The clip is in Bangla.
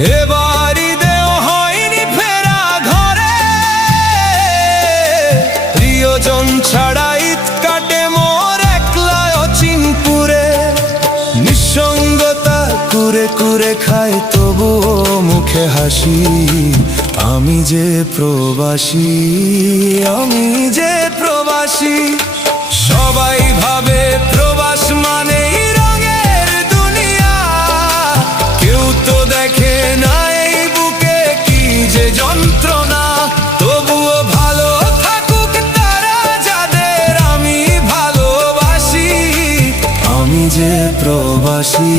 এবার ঈদেও হয়নি ফেরা ঘরে, প্রিয়জন ছাড়া ঈদ কাটে মোর একলা অচিনপুরে। নিঃসঙ্গতা কুরে কুরে খায় তবুও মুখে হাসি, আমি যে প্রবাসী, আমি যে প্রবাসী। সবাই ভাবে প্রবাস মানেই রঙের দুনিয়া, কেউ তো দেখে না এই বুকে কি যে যন্ত্রণা। তবুও ভালো থাকুক তারা যাদের আমি ভালোবাসি, আমি যে প্রবাসী।